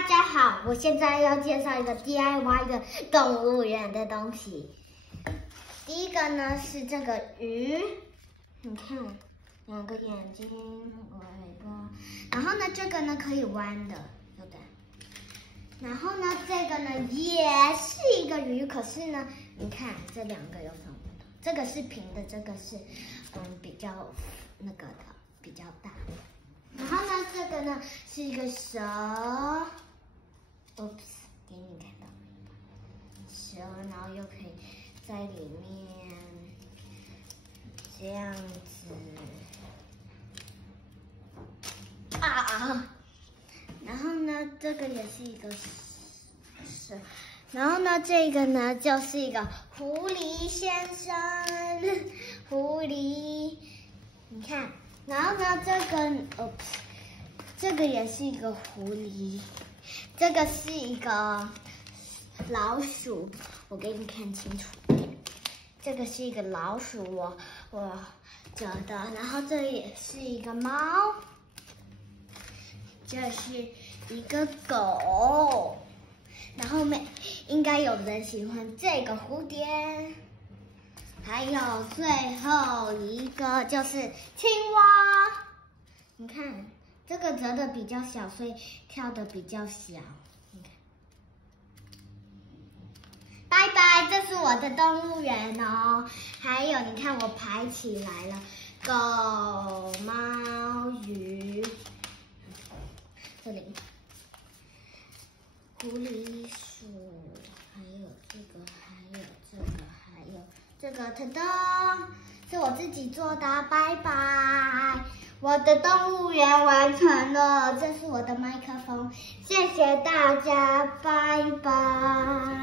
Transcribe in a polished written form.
大家好，我现在要介绍一个 DIY 的动物园的东西。第一个呢是这个鱼，你看两个眼睛、尾巴，然后呢这个呢可以弯的，对不对？然后呢这个呢也是一个鱼，可是呢你看这两个有什么不同？这个是平的，这个是比较那个的，比较大。然后呢，这个呢是一个蛇 ，oops， 给你看到蛇，然后又可以在里面这样子啊，然后呢，这个也是一个蛇，然后呢，这个呢就是一个狐狸先生，狐狸，你看。然后呢，这个也是一个狐狸，这个是一个老鼠，我给你看清楚一点。这个是一个老鼠，我觉得，然后这也是一个猫，这是一个狗，然后应该有人喜欢这个蝴蝶。还有最后一个就是青蛙，你看这个折的比较小，所以跳的比较小。你看，拜拜，这是我的动物园哦。还有，你看我排起来了，狗、猫、鱼，这里狐狸、鼠，还有这个，还有这个，还有。这个噔噔是我自己做的，拜拜！我的动物园完成了，这是我的麦克风，谢谢大家，拜拜。